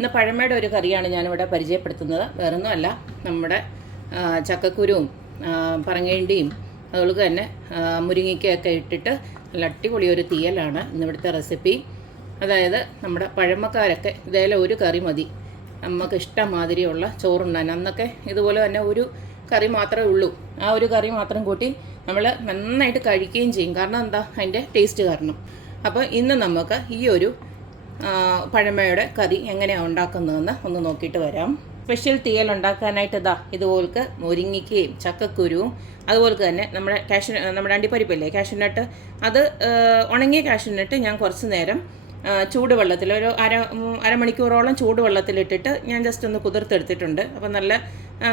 ഇന്ന് പഴമയുടെ ഒരു കറിയാണ് ഞാനിവിടെ പരിചയപ്പെടുത്തുന്നത്. വേറൊന്നുമല്ല നമ്മുടെ ചക്കക്കുരുവും പറങ്ങേണ്ടിയും അതുപോലെ തന്നെ മുരിങ്ങയ്ക്കൊക്കെ ഇട്ടിട്ട് നല്ല ഒരു തീയലാണ് ഇന്നിവിടുത്തെ റെസിപ്പി. അതായത് നമ്മുടെ പഴമക്കാരൊക്കെ ഇതേലെ ഒരു കറി മതി. നമുക്ക് ഇഷ്ടം മാതിരിയുള്ള ചോറുണ്ണാൻ. അന്നൊക്കെ ഇതുപോലെ തന്നെ ഒരു കറി മാത്രമേ ഉള്ളൂ. ആ ഒരു കറി മാത്രം കൂട്ടി നമ്മൾ നന്നായിട്ട് കഴിക്കുകയും ചെയ്യും. കാരണം എന്താ? അതിന്റെ ടേസ്റ്റ് കാരണം. അപ്പോൾ ഇന്ന് നമുക്ക് ഈ ഒരു പഴമയുടെ കറി എങ്ങനെയാണ് ഉണ്ടാക്കുന്നതെന്ന് ഒന്ന് നോക്കിയിട്ട് വരാം. സ്പെഷ്യൽ തീയൽ ഉണ്ടാക്കാനായിട്ട് ഇതാ ഇതുപോലെ മുരിങ്ങിക്കയും ചക്കക്കുരുവും അതുപോലെ തന്നെ നമ്മുടെ കാഷ്യൂ നമ്മുടെ അണ്ടിപ്പരിപ്പില്ലേ കാഷ്യൂനട്ട് അത് ഉണങ്ങിയ കാഷ്യൂനട്ട് ഞാൻ കുറച്ച് നേരം ചൂടുവെള്ളത്തിൽ ഒരു അര അരമണിക്കൂറോളം ചൂടുവെള്ളത്തിലിട്ടിട്ട് ഞാൻ ജസ്റ്റ് ഒന്ന് കുതിർത്തെടുത്തിട്ടുണ്ട്. അപ്പോൾ നല്ല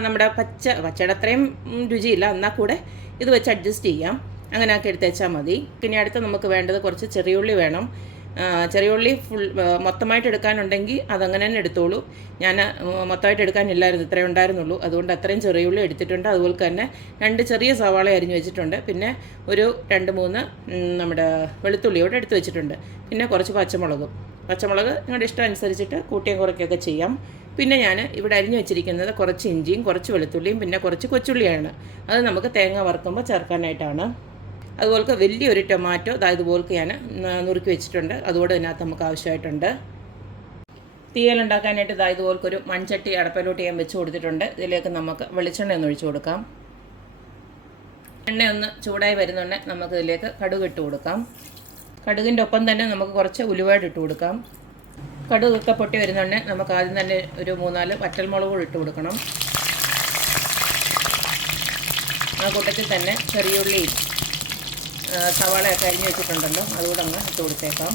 നമ്മുടെ പച്ച പച്ചയുടെ അത്രയും രുചിയില്ല. എന്നാൽ കൂടെ ഇത് വെച്ച് അഡ്ജസ്റ്റ് ചെയ്യാം. അങ്ങനെ ആക്കി എടുത്തേച്ചാൽ മതി. പിന്നെ അടുത്ത് നമുക്ക് വേണ്ടത് കുറച്ച് ചെറിയുള്ളി വേണം. ആ, ചെറിയുള്ളി ഫുൾ മൊത്തമായിട്ട് എടുക്കാനുണ്ടെങ്കിൽ അതങ്ങനെ തന്നെ എടുത്തോളൂ. ഞാൻ മൊത്തമായിട്ട് എടുക്കാനില്ലായിരുന്നു ഇത്രേ ഉണ്ടായിരുന്നുള്ളൂ. അതുകൊണ്ട് അത്രയും ചെറിയ ഉള്ളി എടുത്തിട്ടുണ്ട്. അതുപോലെ തന്നെ രണ്ട് ചെറിയ സവാള അരിഞ്ഞു വെച്ചിട്ടുണ്ട്. പിന്നെ ഒരു രണ്ട് മൂന്ന് നമ്മുടെ വെളുത്തുള്ളിയോടെ എടുത്ത് വെച്ചിട്ടുണ്ട്. പിന്നെ കുറച്ച് പച്ചമുളകും. പച്ചമുളക് നിങ്ങളുടെ ഇഷ്ടം അനുസരിച്ചിട്ട് കൂട്ടിയും കുറയ്ക്കുകയൊക്കെ ചെയ്യാം. പിന്നെ ഞാൻ ഇവിടെ അരിഞ്ഞു വെച്ചിരിക്കുന്നത് കുറച്ച് ഇഞ്ചിയും കുറച്ച് വെളുത്തുള്ളിയും പിന്നെ കുറച്ച് കൊച്ചുള്ളിയാണ്. അത് നമുക്ക് തേങ്ങ വറുക്കുമ്പോൾ ചേർക്കാനായിട്ടാണ്. അതുപോലെ വലിയൊരു ടൊമാറ്റോ അതായത് ഇതുപോലൊക്കെ ഞാൻ നുറുക്കി വെച്ചിട്ടുണ്ട്. അതുകൂടെ ഇതിനകത്ത് നമുക്ക് ആവശ്യമായിട്ടുണ്ട്. തീയൽ ഉണ്ടാക്കാനായിട്ട് ഇതാ ഇതുപോലൊക്കെ ഒരു മൺചട്ടി അടപ്പിലോട്ട് ഞാൻ വെച്ച് കൊടുത്തിട്ടുണ്ട്. ഇതിലേക്ക് നമുക്ക് വെളിച്ചെണ്ണ ഒന്ന് ഒഴിച്ചു കൊടുക്കാം. എണ്ണ ഒന്ന് ചൂടായി വരുന്നുണ്ട്. നമുക്ക് ഇതിലേക്ക് കടുക് ഇട്ട് കൊടുക്കാം. കടുകിന്റെ ഒപ്പം തന്നെ നമുക്ക് കുറച്ച് ഉലുവായിട്ട് ഇട്ട് കൊടുക്കാം. കടുകൊക്കെ പൊട്ടി വരുന്നുണ്ട്. നമുക്ക് ആദ്യം തന്നെ ഒരു മൂന്നാൽ വറ്റൽമുളക് കൂടി ഇട്ട് കൊടുക്കണം. ആ കൂട്ടത്തിൽ തന്നെ ചെറിയുള്ളിയും സവാളയൊക്കെ അരിഞ്ഞ് വെച്ചിട്ടുണ്ടല്ലോ. അതുകൂടെ അങ്ങ് ഇട്ട് കൊടുത്തേക്കാം.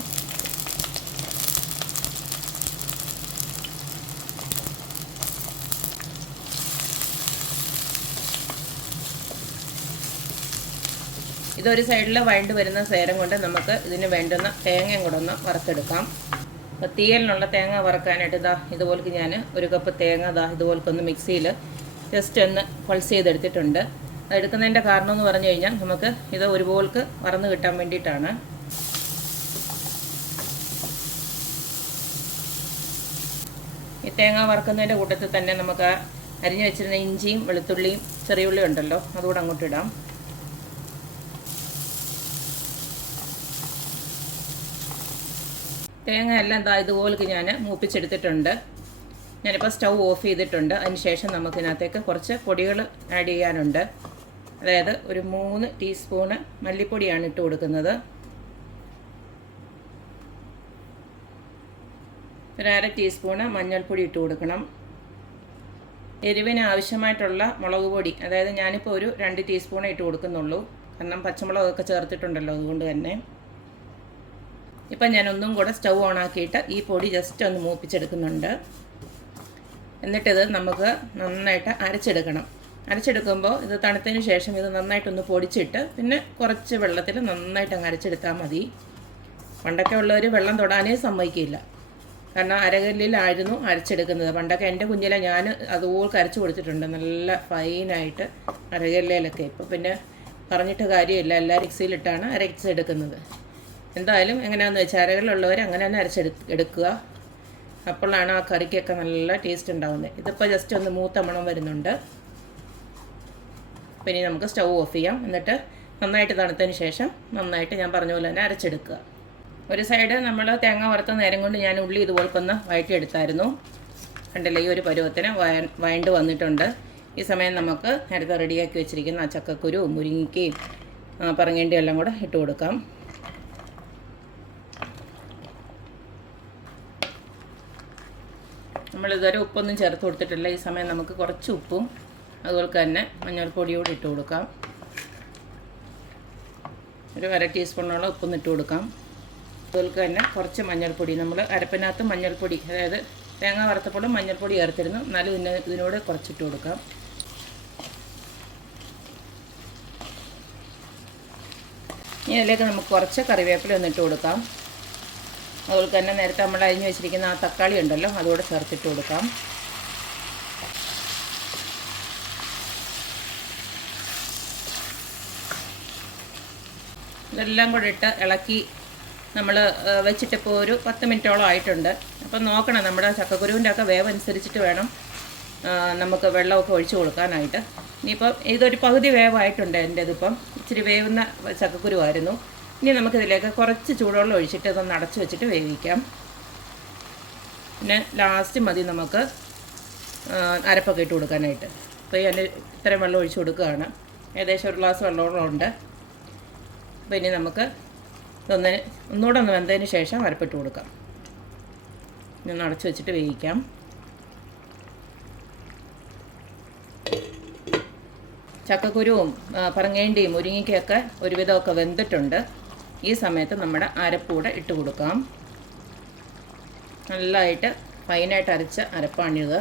ഇതൊരു സൈഡിൽ വഴണ്ട് വരുന്ന സേരം കൊണ്ട് നമുക്ക് ഇതിന് വേണ്ടുന്ന തേങ്ങയും കൂടെ ഒന്ന് വറുത്തെടുക്കാം. അപ്പോൾ തീയലിനുള്ള തേങ്ങ വറക്കാനായിട്ട് ഇതാ ഇതുപോലേക്ക് ഞാൻ ഒരു കപ്പ് തേങ്ങ ഇതാ ഇതുപോലൊക്കെ ഒന്ന് മിക്സിയിൽ ജസ്റ്റ് ഒന്ന് പൾസ് ചെയ്തെടുത്തിട്ടുണ്ട്. എടുക്കുന്നതിന്റെ കാരണം എന്ന് പറഞ്ഞു കഴിഞ്ഞാൽ നമുക്ക് ഇത് ഒരുപോൾക്ക് വറന്ന് കിട്ടാൻ വേണ്ടിയിട്ടാണ്. ഈ തേങ്ങ വറക്കുന്നതിന്റെ കൂട്ടത്തിൽ തന്നെ നമുക്ക് അരിഞ്ഞു വെച്ചിരുന്ന ഇഞ്ചിയും വെളുത്തുള്ളിയും ചെറിയ ചെറിയുള്ളിയും ഉണ്ടല്ലോ അതുകൂടെ അങ്ങോട്ട് ഇടാം. തേങ്ങ എല്ലാം ദാ ഇതുപോലെ ഞാൻ മൂപ്പിച്ചെടുത്തിട്ടുണ്ട്. ഞാനിപ്പോൾ സ്റ്റൗ ഓഫ് ചെയ്തിട്ടുണ്ട്. അതിന് ശേഷം നമുക്ക് ഇതിനകത്തേക്ക് കുറച്ച് പൊടികൾ ആഡ് ചെയ്യാനുണ്ട്. അതായത് ഒരു മൂന്ന് ടീസ്പൂണ് മല്ലിപ്പൊടിയാണ് ഇട്ട് കൊടുക്കുന്നത്. ഒരു അര ടീസ്പൂണ് മഞ്ഞൾപ്പൊടി ഇട്ട് കൊടുക്കണം. എരിവിന് ആവശ്യമായിട്ടുള്ള മുളക് പൊടി അതായത് ഞാനിപ്പോൾ ഒരു രണ്ട് ടീസ്പൂണേ ഇട്ട് കൊടുക്കുന്നുള്ളൂ. കാരണം പച്ചമുളകൊക്കെ ചേർത്തിട്ടുണ്ടല്ലോ അതുകൊണ്ട് തന്നെ. ഇപ്പം ഞാൻ ഒന്നും കൂടെ സ്റ്റൗ ഓൺ ആക്കിയിട്ട് ഈ പൊടി ജസ്റ്റ് ഒന്ന് മൂപ്പിച്ചെടുക്കുന്നുണ്ട്. എന്നിട്ടിത് നമുക്ക് നന്നായിട്ട് അരച്ചെടുക്കണം. അരച്ചെടുക്കുമ്പോൾ ഇത് തണുത്തതിന് ശേഷം ഇത് നന്നായിട്ടൊന്ന് പൊടിച്ചിട്ട് പിന്നെ കുറച്ച് വെള്ളത്തിൽ നന്നായിട്ട് അങ്ങ് അരച്ചെടുത്താൽ മതി. പണ്ടൊക്കെ ഉള്ളവർ വെള്ളം തൊടാനേ സമ്മതിക്കില്ല. കാരണം അരകല്ലിലായിരുന്നു അരച്ചെടുക്കുന്നത്. പണ്ടൊക്കെ എന്റെ കുഞ്ഞിലെ ഞാൻ അതുപോലെ അരച്ചു കൊടുത്തിട്ടുണ്ട്. നല്ല ഫൈനായിട്ട് അരകല്ലിലൊക്കെ. ഇപ്പോൾ പിന്നെ പറഞ്ഞിട്ട് കാര്യമില്ല. എല്ലാ മിക്സിയിലിട്ടാണ് അരച്ചെടുക്കുന്നത്. എന്തായാലും എങ്ങനെയാണെന്ന് വെച്ചാൽ അരകളിലുള്ളവർ അങ്ങനെ തന്നെ അരച്ചെടു എടുക്കുക. അപ്പോഴാണ് ആ കറിക്കൊക്കെ നല്ല ടേസ്റ്റ് ഉണ്ടാകുന്നത് ഇതിപ്പോൾ ജസ്റ്റ് ഒന്ന് മൂത്ത മണം പിന്നെ നമുക്ക് സ്റ്റൗ ഓഫ് ചെയ്യാം. എന്നിട്ട് നന്നായിട്ട് തണുത്തതിന് ശേഷം നന്നായിട്ട് ഞാൻ പറഞ്ഞ പോലെ തന്നെ അരച്ചെടുക്കുക. ഒരു സൈഡ് നമ്മൾ തേങ്ങ വറുത്ത നേരം കൊണ്ട് ഞാൻ ഉള്ളി ഇതുപോലൊക്കൊന്ന് വഴറ്റിയെടുത്തായിരുന്നു. കണ്ടില്ലേ ഈ ഒരു പരുവത്തിന് വയ വയണ്ട് വന്നിട്ടുണ്ട്. ഈ സമയം നമുക്ക് നേരത്തെ റെഡിയാക്കി വെച്ചിരിക്കുന്ന ആ ചക്കക്കുരു മുരിങ്ങിക്കയും പറങ്ങേണ്ടി എല്ലാം കൂടെ ഇട്ട് കൊടുക്കാം. നമ്മളിതുവരെ ഉപ്പൊന്നും ചേർത്ത് കൊടുത്തിട്ടില്ല. ഈ സമയം നമുക്ക് കുറച്ച് ഉപ്പും അതുപോലെ തന്നെ മഞ്ഞൾപ്പൊടി കൂടി ഇട്ട് കൊടുക്കാം. ഒരു അര ടീസ്പൂണോളം ഉപ്പൊന്ന് ഇട്ട് കൊടുക്കാം. അതുപോലെ തന്നെ കുറച്ച് മഞ്ഞൾപ്പൊടി നമ്മൾ അരപ്പിനകത്ത് മഞ്ഞൾപ്പൊടി അതായത് തേങ്ങ വറുത്തപ്പോഴും മഞ്ഞൾപ്പൊടി ചേർത്തിരുന്നു. എന്നാലും ഇതിന് ഇതിനോട് കുറച്ചിട്ട് കൊടുക്കാം. ഇനി അതിലേക്ക് നമുക്ക് കുറച്ച് കറിവേപ്പില ഒന്ന് ഇട്ട് കൊടുക്കാം. അതുപോലെ തന്നെ നേരത്തെ നമ്മൾ അരിഞ്ഞു വെച്ചിരിക്കുന്ന ആ തക്കാളി ഉണ്ടല്ലോ അതുകൂടെ ചേർത്തിട്ട് കൊടുക്കാം. ഇതെല്ലാം കൂടെ ഇട്ട് ഇളക്കി നമ്മൾ വെച്ചിട്ടിപ്പോൾ ഒരു പത്ത് മിനിറ്റോളം ആയിട്ടുണ്ട്. അപ്പം നോക്കണം നമ്മുടെ ചക്കക്കുരുവിന്റെ ഒക്കെ വേവ് അനുസരിച്ചിട്ട് വേണം നമുക്ക് വെള്ളമൊക്കെ ഒഴിച്ചു കൊടുക്കാനായിട്ട്. ഇനിയിപ്പം ഇതൊരു പകുതി വേവായിട്ടുണ്ട് എന്റെ ഇതിപ്പം ഇച്ചിരി വേവുന്ന ചക്കക്കുരുവായിരുന്നു. ഇനി നമുക്കിതിലേക്ക് കുറച്ച് ചൂടുവെള്ളം ഒഴിച്ചിട്ട് ഇതൊന്ന് അടച്ചു വെച്ചിട്ട് വേവിക്കാം. പിന്നെ ലാസ്റ്റ് മതി നമുക്ക് അരപ്പൊക്കെ ഇട്ട് കൊടുക്കാനായിട്ട്. അപ്പോൾ ഞാൻ ഇത്രയും വെള്ളം ഒഴിച്ചു കൊടുക്കുകയാണ്. ഏകദേശം ഒരു ഗ്ലാസ് വെള്ളമുണ്ട് അപ്പോൾ ഇനി നമുക്ക് ഇതൊന്ന് ഒന്നുകൂടെ ഒന്ന് വെന്തതിന് ശേഷം അരപ്പിട്ട് കൊടുക്കാം. ഇനി ഒന്ന് അടച്ചു വെച്ചിട്ട് വേവിക്കാം. ചക്കക്കുരുവും പറങ്ങേണ്ടിയും മുരിങ്ങയ്ക്കൊക്കെ ഒരുവിധമൊക്കെ വെന്തിട്ടുണ്ട്. ഈ സമയത്ത് നമ്മുടെ അരപ്പൂടെ ഇട്ട് കൊടുക്കാം. നല്ലതായിട്ട് ഫൈനായിട്ട് അരച്ച അരപ്പാണിത്.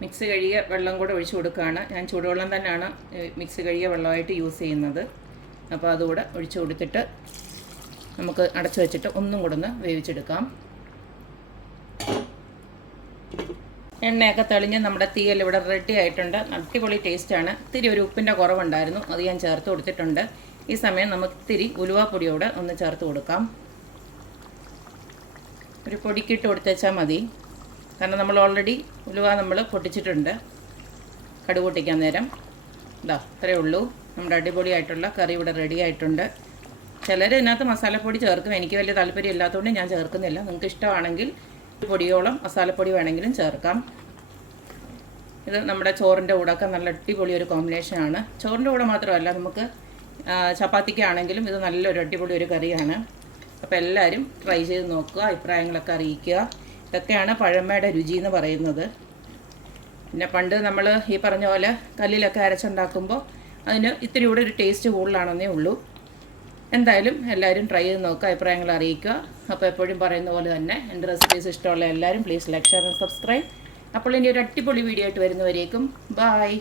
മിക്സ് കഴുകിയ വെള്ളം കൂടെ ഒഴിച്ചു കൊടുക്കുകയാണ്. ഞാൻ ചൂടുവെള്ളം തന്നെയാണ് മിക്സ് കഴുകിയ വെള്ളമായിട്ട് യൂസ് ചെയ്യുന്നത്. അപ്പോൾ അതുകൂടെ ഒഴിച്ചു കൊടുത്തിട്ട് നമുക്ക് അടച്ചു വെച്ചിട്ട് ഒന്നും കൂടെ ഒന്ന് വേവിച്ചെടുക്കാം. എണ്ണയൊക്കെ തെളിഞ്ഞ് നമ്മുടെ തീയൽ ഇവിടെ റെഡി ആയിട്ടുണ്ട്. അടിപൊളി ടേസ്റ്റാണ് ഇത്തിരി ഒരു ഉപ്പിന്റെ കുറവുണ്ടായിരുന്നു. അത് ഞാൻ ചേർത്ത് കൊടുത്തിട്ടുണ്ട്. ഈ സമയം നമുക്ക് ഇത്തിരി ഉലുവാപ്പൊടിയോടെ ഒന്ന് ചേർത്ത് കൊടുക്കാം. ഒരു പൊടിക്കിട്ട് കൊടുത്തേച്ചാൽ മതി. കാരണം നമ്മൾ ഓൾറെഡി ഉലുവ നമ്മൾ പൊട്ടിച്ചിട്ടുണ്ട്. കടുക് പൊട്ടിക്കാൻ നേരം. ഇതാ ഇത്രയേ ഉള്ളൂ. നമ്മുടെ അടിപൊളിയായിട്ടുള്ള കറി ഇവിടെ റെഡി ആയിട്ടുണ്ട്. ചിലർ ഇതിനകത്ത് മസാലപ്പൊടി ചേർക്കും. എനിക്ക് വലിയ താല്പര്യം ഇല്ലാത്തതുകൊണ്ട് ഞാൻ ചേർക്കുന്നില്ല. നിങ്ങൾക്ക് ഇഷ്ടമാണെങ്കിൽ പൊടിയോളം മസാലപ്പൊടി വേണമെങ്കിലും ചേർക്കാം. ഇത് നമ്മുടെ ചോറിന്റെ കൂടെയൊക്കെ നല്ല അടിപൊളി ഒരു കോമ്പിനേഷനാണ് ചോറിന്റെ കൂടെ മാത്രമല്ല നമുക്ക് ചപ്പാത്തിക്കാണെങ്കിലും ഇത് നല്ലൊരു അടിപൊളി ഒരു കറിയാണ്. അപ്പോൾ എല്ലാവരും ട്രൈ ചെയ്ത് നോക്കുക അഭിപ്രായങ്ങളൊക്കെ അറിയിക്കുക. ഇതൊക്കെയാണ് പഴമയുടെ രുചി എന്ന് പറയുന്നത്. പിന്നെ പണ്ട് നമ്മൾ ഈ പറഞ്ഞ പോലെ കല്ലിലൊക്കെ അരച്ചുണ്ടാക്കുമ്പോൾ അതിന് ഇത്തിരി കൂടെ ഒരു ടേസ്റ്റ് കൂടുതലാണെന്നേ ഉള്ളൂ. എന്തായാലും എല്ലാവരും ട്രൈ ചെയ്ത് നോക്കുക അഭിപ്രായങ്ങൾ അറിയിക്കുക. അപ്പോൾ എപ്പോഴും പറയുന്ന പോലെ തന്നെ എന്റെ റെസിപ്പീസ് ഇഷ്ടമുള്ള എല്ലാവരും please like share and subscribe അപ്പോൾ ഇനി ഒരു അടിപൊളി വീഡിയോ ആയിട്ട് വരുന്നവരേക്കും ബായ്